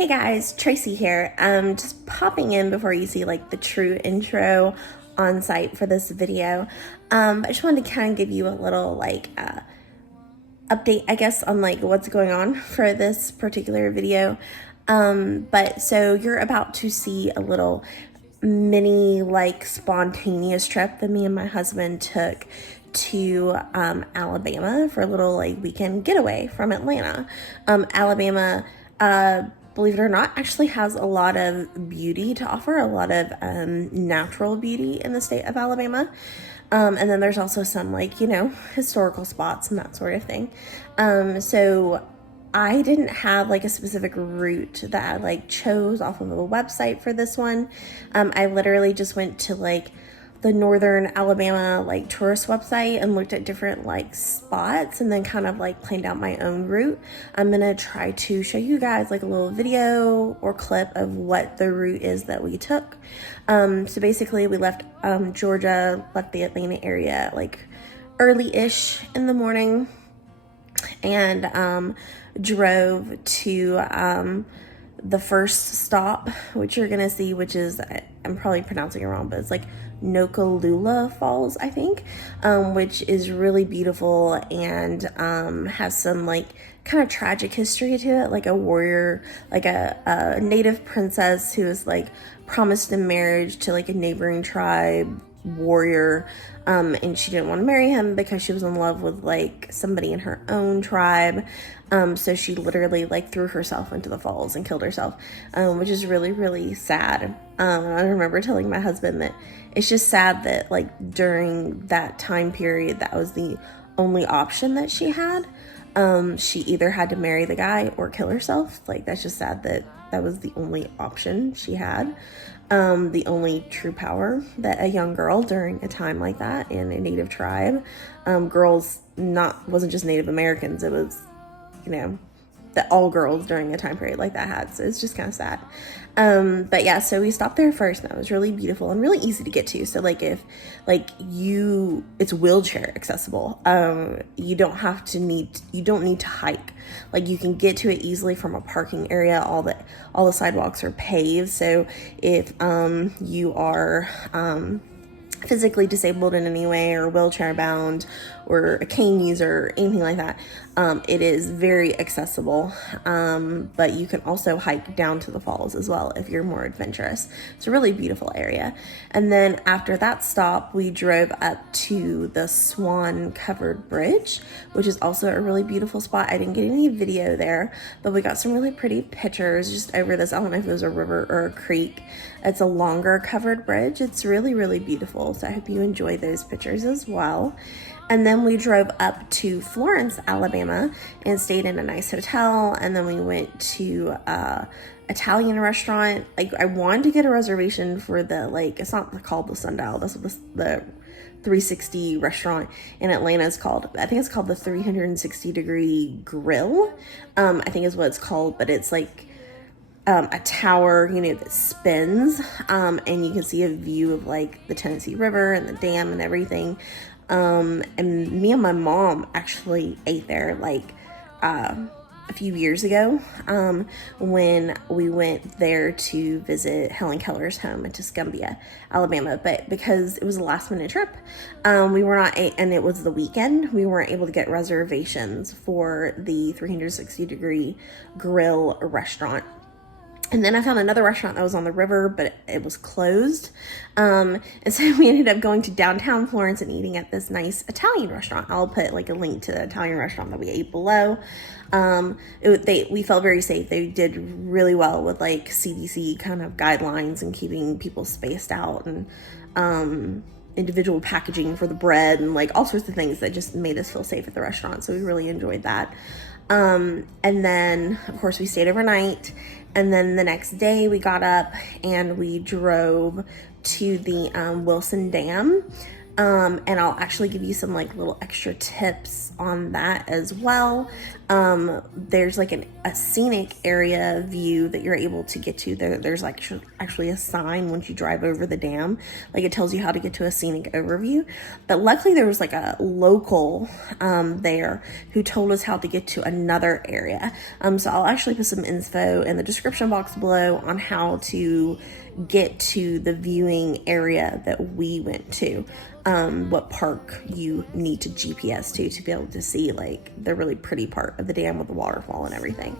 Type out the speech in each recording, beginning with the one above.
Hey guys, Tracy here. Just popping in before you see like the true intro on site for this video. I just wanted to kind of give you a little update, I guess, on like what's going on for this particular video. But so you're about to see a little mini like spontaneous trip that me and my husband took to Alabama for a little like weekend getaway from Atlanta. Alabama, believe it or not, actually has a lot of beauty to offer, a lot of natural beauty in the state of Alabama. And then there's also some like, historical spots and that sort of thing. So I didn't have like a specific route that I like chose off of the website for this one. I literally just went to like the Northern Alabama like tourist website and looked at different like spots and then kind of like planned out my own route. I'm gonna try to show you guys like a little video or clip of what the route is that we took. So basically we left Georgia, left the Atlanta area like early-ish in the morning and drove to the first stop, which you're gonna see, which is, I'm probably pronouncing it wrong, but it's like Nokalula Falls, I think, which is really beautiful and has some like kind of tragic history to it, like a warrior, like a native princess who was like promised in marriage to like a neighboring tribe warrior, and she didn't want to marry him because she was in love with like somebody in her own tribe. So she literally like threw herself into the falls and killed herself, which is really, really sad. I remember telling my husband that it's just sad that like during that time period, that was the only option that she had. She either had to marry the guy or kill herself. Like, that's just sad that that was the only option she had. The only true power that a young girl during a time like that in a native tribe, wasn't just Native Americans, it was, that all girls during a time period like that had. So it's just kind of sad. But yeah, so we stopped there first and that was really beautiful and really easy to get to. So like if it's wheelchair accessible. You don't need to hike. Like you can get to it easily from a parking area. All the sidewalks are paved. So if you are physically disabled in any way or wheelchair bound or a cane user or anything like that, it is very accessible, but you can also hike down to the falls as well if you're more adventurous. It's a really beautiful area. And then after that stop, we drove up to the Swan Covered Bridge, which is also a really beautiful spot. I didn't get any video there, but we got some really pretty pictures just over this. I don't know if it was a river or a creek. It's a longer covered bridge. It's really, really beautiful. So I hope you enjoy those pictures as well. And then we drove up to Florence, Alabama and stayed in a nice hotel. And then we went to Italian restaurant. Like I wanted to get a reservation for it's not called the Sundial. That's what the 360 restaurant in Atlanta is called. I think it's called the 360 degree grill. I think is what it's called, but it's like a tower, that spins, and you can see a view of like the Tennessee River and the dam and everything. And me and my mom actually ate there like a few years ago, when we went there to visit Helen Keller's home in Tuscumbia, Alabama. But because it was a last minute trip, we were not, and it was the weekend, we weren't able to get reservations for the 360 degree grill restaurant. And then I found another restaurant that was on the river, but it was closed. And so we ended up going to downtown Florence and eating at this nice Italian restaurant. I'll put like a link to the Italian restaurant that we ate below. We felt very safe. They did really well with like CDC kind of guidelines and keeping people spaced out and individual packaging for the bread and like all sorts of things that just made us feel safe at the restaurant. So we really enjoyed that. And then of course we stayed overnight. And then the next day we got up and we drove to the Wilson Dam. And I'll actually give you some like little extra tips on that as well. There's like a scenic area view that you're able to get to. There's like actually a sign once you drive over the dam, like it tells you how to get to a scenic overview. But luckily there was like a local there who told us how to get to another area. So I'll actually put some info in the description box below on how to get to the viewing area that we went to. What park you need to GPS to be able to see like the really pretty part of the dam with the waterfall and everything,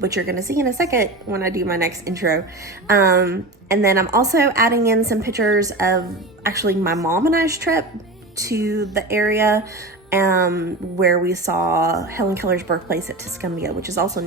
which you're gonna see in a second when I do my next intro. And then I'm also adding in some pictures of actually my mom and I's trip to the area where we saw Helen Keller's birthplace at Tuscumbia, which is also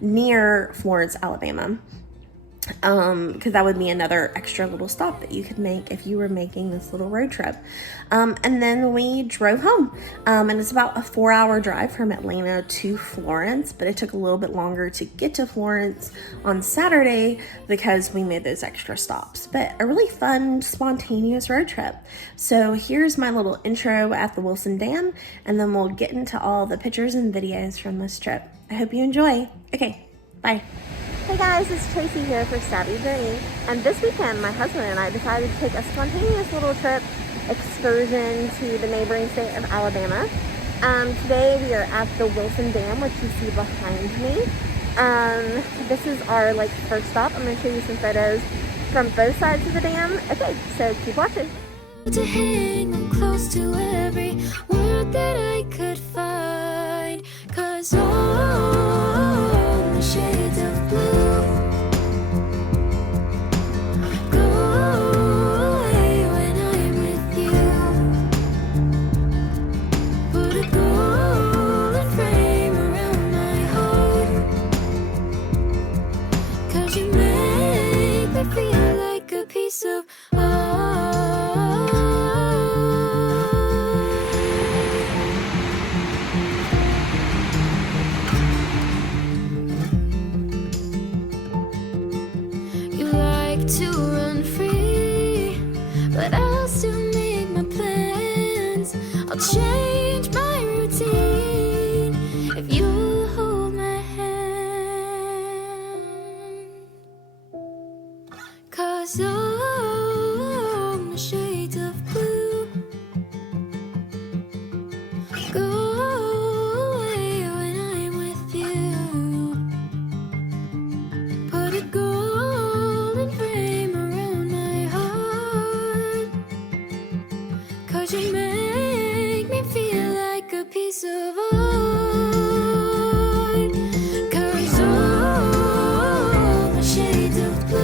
near Florence, Alabama. Because that would be another extra little stop that you could make if you were making this little road trip. And then we drove home, and it's about a 4-hour drive from Atlanta to Florence, but it took a little bit longer to get to Florence on Saturday because we made those extra stops. But a really fun, spontaneous road trip. So here's my little intro at the Wilson Dam, and then we'll get into all the pictures and videos from this trip. I hope you enjoy. Okay, bye. Hey guys, it's Tracy here for Savvy Journey, and this weekend my husband and I decided to take a spontaneous little trip excursion to the neighboring state of Alabama. Today we are at the Wilson Dam, which you see behind me. This is our first stop. I'm going to show you some photos from both sides of the dam. Okay, so keep watching. To hang close to every word that I could find, 'cause all the shades of blue go away when I'm with you. Put a golden frame around my heart, 'cause you make me feel like a piece of art. To run free, but I'll still make my plans. I'll change my routine if you'll hold my hand, 'cause all the shades of blue go away when I'm with you. Put a golden frame around my heart, 'cause you make me feel like a piece of art. 'Cause all the shades of blue